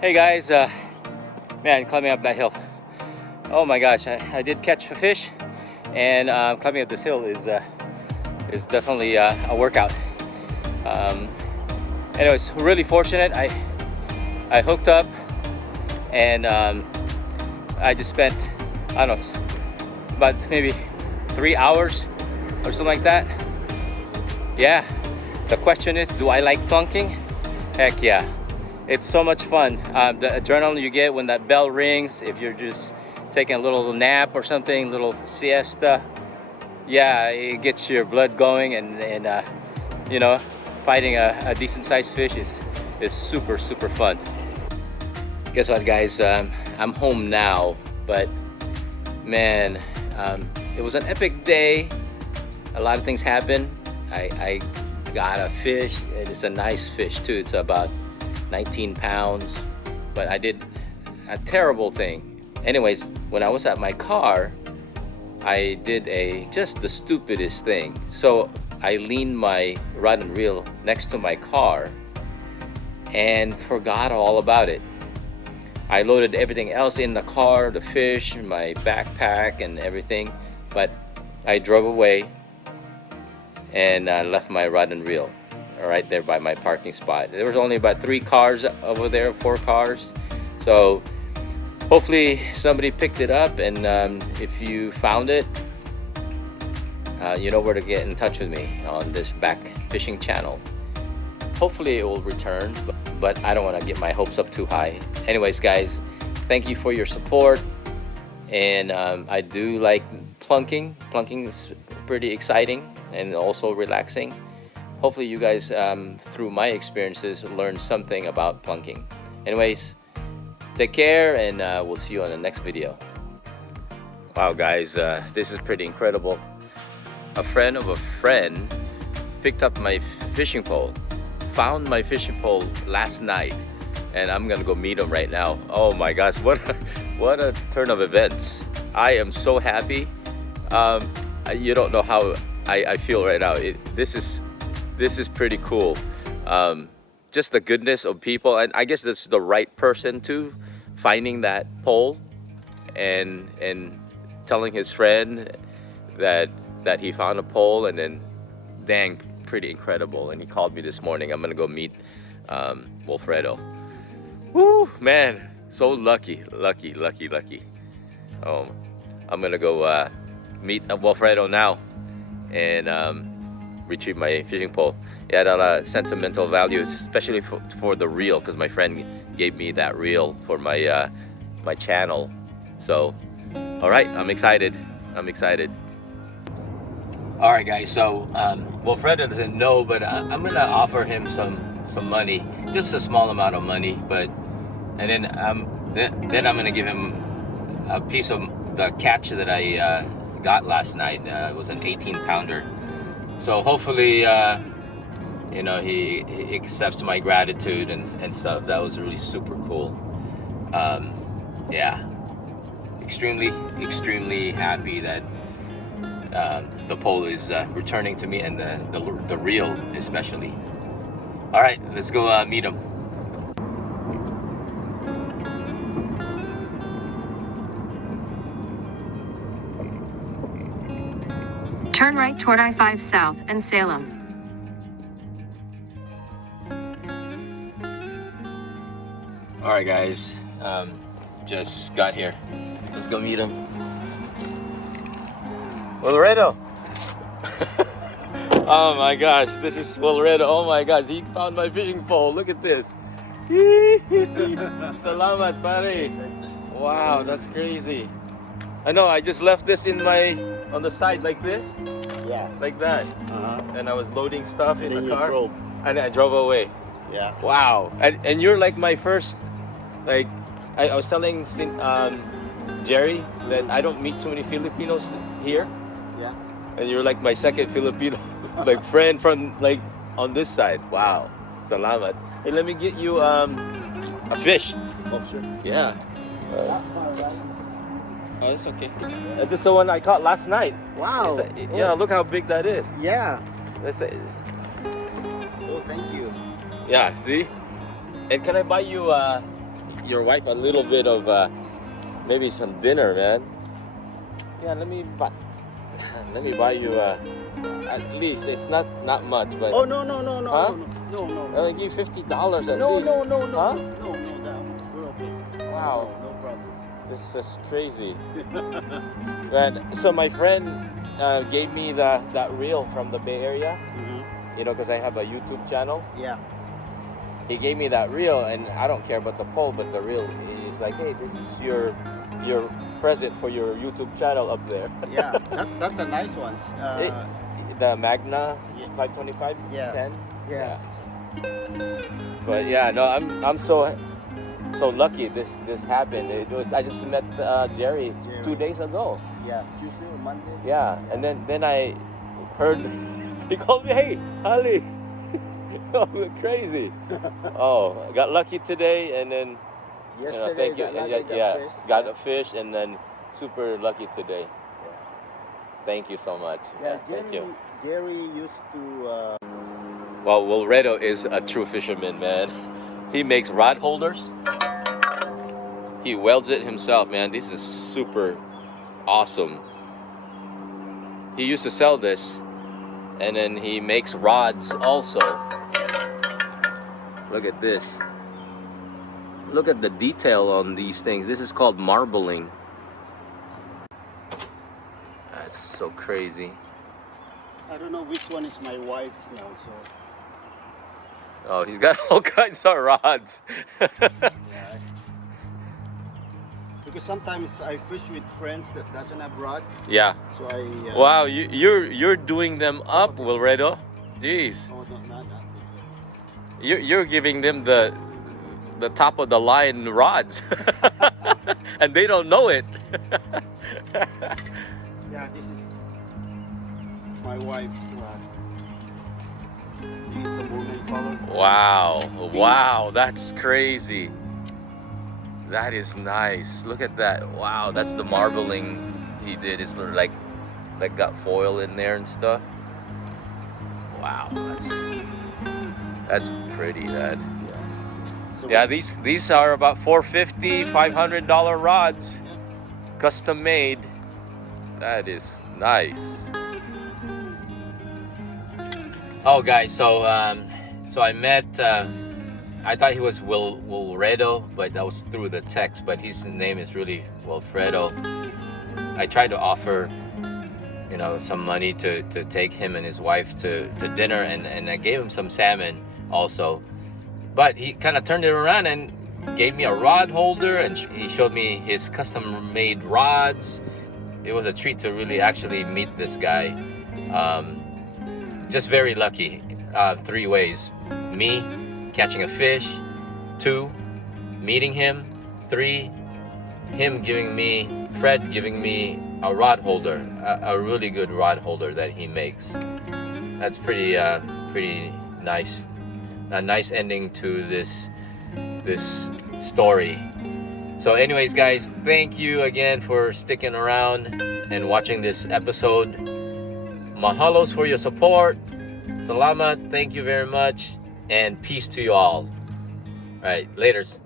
Hey guys, man, climbing up that hill. Oh my gosh, I did catch a fish, and climbing up this hill is definitely a workout. Anyways, really fortunate. I hooked up, and I just spent, I don't know, about maybe 3 hours or something like that. Yeah, the question is, do I like plunking? Heck yeah. It's so much fun. The adrenaline you get when that bell rings, if you're just taking a little nap or something, little siesta, yeah, it gets your blood going, and you know, fighting a decent sized fish is super fun. Guess what, guys? I'm home now, but man, it was an epic day. A lot of things happened. I got a fish, and it's a nice fish too. It's about 19 pounds, but I did a terrible thing. Anyways, when I was at my car, I did just the stupidest thing. So I leaned my rod and reel next to my car and forgot all about it. I loaded everything else in the car, the fish, my backpack and everything, but I drove away and left my rod and reel right there by my parking spot. There was only about 3 cars over there, 4 cars. So hopefully somebody picked it up, and if you found it, you know where to get in touch with me on this back fishing channel. Hopefully it will return, but I don't want to get my hopes up too high. Anyways, guys, thank you for your support, and I do like plunking. Plunking is pretty exciting and also relaxing. Hopefully you guys, through my experiences, learned something about plunking. Anyways, take care, and we'll see you on the next video. Wow, guys, this is pretty incredible. A friend of a friend picked up my fishing pole, found my fishing pole last night, and I'm gonna go meet him right now. Oh my gosh, what a turn of events. I am so happy. You don't know how I feel right now. This is pretty cool. Just the goodness of people, and I guess that's the right person too, finding that pole and telling his friend that he found a pole, and then dang, pretty incredible. And he called me this morning. I'm gonna go meet Wilfredo. Woo, man, so lucky. Oh, I'm gonna go meet Wilfredo now and retrieve my fishing pole. It had a lot of sentimental value, especially for the reel, because my friend gave me that reel for my my channel. So, all right, I'm excited. All right, guys. So, Wilfredo doesn't know, but I'm gonna offer him some money, just a small amount of money, and then I'm gonna give him a piece of the catch that I got last night. It was an 18-pounder. So hopefully, you know, he accepts my gratitude and stuff. That was really super cool. Yeah, extremely happy that the pole is returning to me, and the reel especially. All right, let's go meet him. Turn right toward I-5 South and Salem. All right, guys, just got here. Let's go meet him. Wilfredo. Oh my gosh, this is Wilfredo. Oh my gosh, he found my fishing pole. Look at this. Salamat, pare. Wow, that's crazy. I know, I just left this on the side like this. Yeah. Like that. And I was loading stuff in the car. Drove. And I drove away. Yeah. Wow. And you're like my first, like, I was telling Jerry that I don't meet too many Filipinos here. Yeah. And you're like my second Filipino like friend from like on this side. Wow. Salamat. Hey, let me get you a fish. Oh, sure. Yeah. Oh, it's okay. This is the one I caught last night. Wow. Yeah, look how big that is. Yeah. That's it. Oh, thank you. Yeah, see? And can I buy you your wife a little bit of maybe some dinner, man. Yeah, let me buy you at least. It's not much, but Oh no, huh? no. I'll give you $50 at No, least. no, Huh? we're okay. Wow. No problem. This is crazy. Man, so my friend gave me that reel from the Bay Area. You know, because I have a YouTube channel. Yeah. He gave me that reel, and I don't care about the pole, but the reel is like, hey, this is your present for your YouTube channel up there. Yeah, that's a nice one. The Magna Yeah. 525 Yeah. Penn. Yeah. But yeah, no, I'm so lucky this happened. I just met Jerry 2 days ago. Yeah. Tuesday or Monday. Yeah, and then I heard he called me, hey, Ali. Crazy. Oh, I got lucky today, and then Yesterday, thank you. got lucky, And got fish. got a fish, and then super lucky today. Yeah. Thank you so much. Yeah, thank you. Gary used to. Well, Wilredo is a true fisherman, man. He makes rod holders. He welds it himself, man. This is super awesome. He used to sell this, and then he makes rods also. Look at this. Look at the detail on these things. This is called marbling. That's so crazy. I don't know which one is my wife's now, so. Oh, he's got all kinds of rods. Yeah. Because sometimes I fish with friends that doesn't have rods. Yeah. So I. Wow, you're doing them up, Wilredo. Jeez. Oh, no, not this way. You're giving them the top of the line rods, and they don't know it. Yeah, this is my wife's rod. See, it's a moving color. Wow, that's crazy. That is nice. Look at that. Wow, that's the marbling he did. It's like got foil in there and stuff. Wow, that's pretty, man. So Yeah, these are about $450, $500 rods, custom made. That is nice. Oh, guys, so I met. I thought he was Wilredo, but that was through the text. But his name is really Wilfredo. I tried to offer, some money to take him and his wife to dinner, and I gave him some salmon also. But he kind of turned it around and gave me a rod holder, and he showed me his custom-made rods. It was a treat to really actually meet this guy. Just very lucky. 3 ways: me catching a fish, 2 meeting him, 3 Fred giving me a rod holder, a really good rod holder that he makes. That's pretty nice. A nice ending to this story. So anyways, guys, thank you again for sticking around and watching this episode. Mahalos for your support. Salamat, thank you very much, and peace to you all. All right, laters.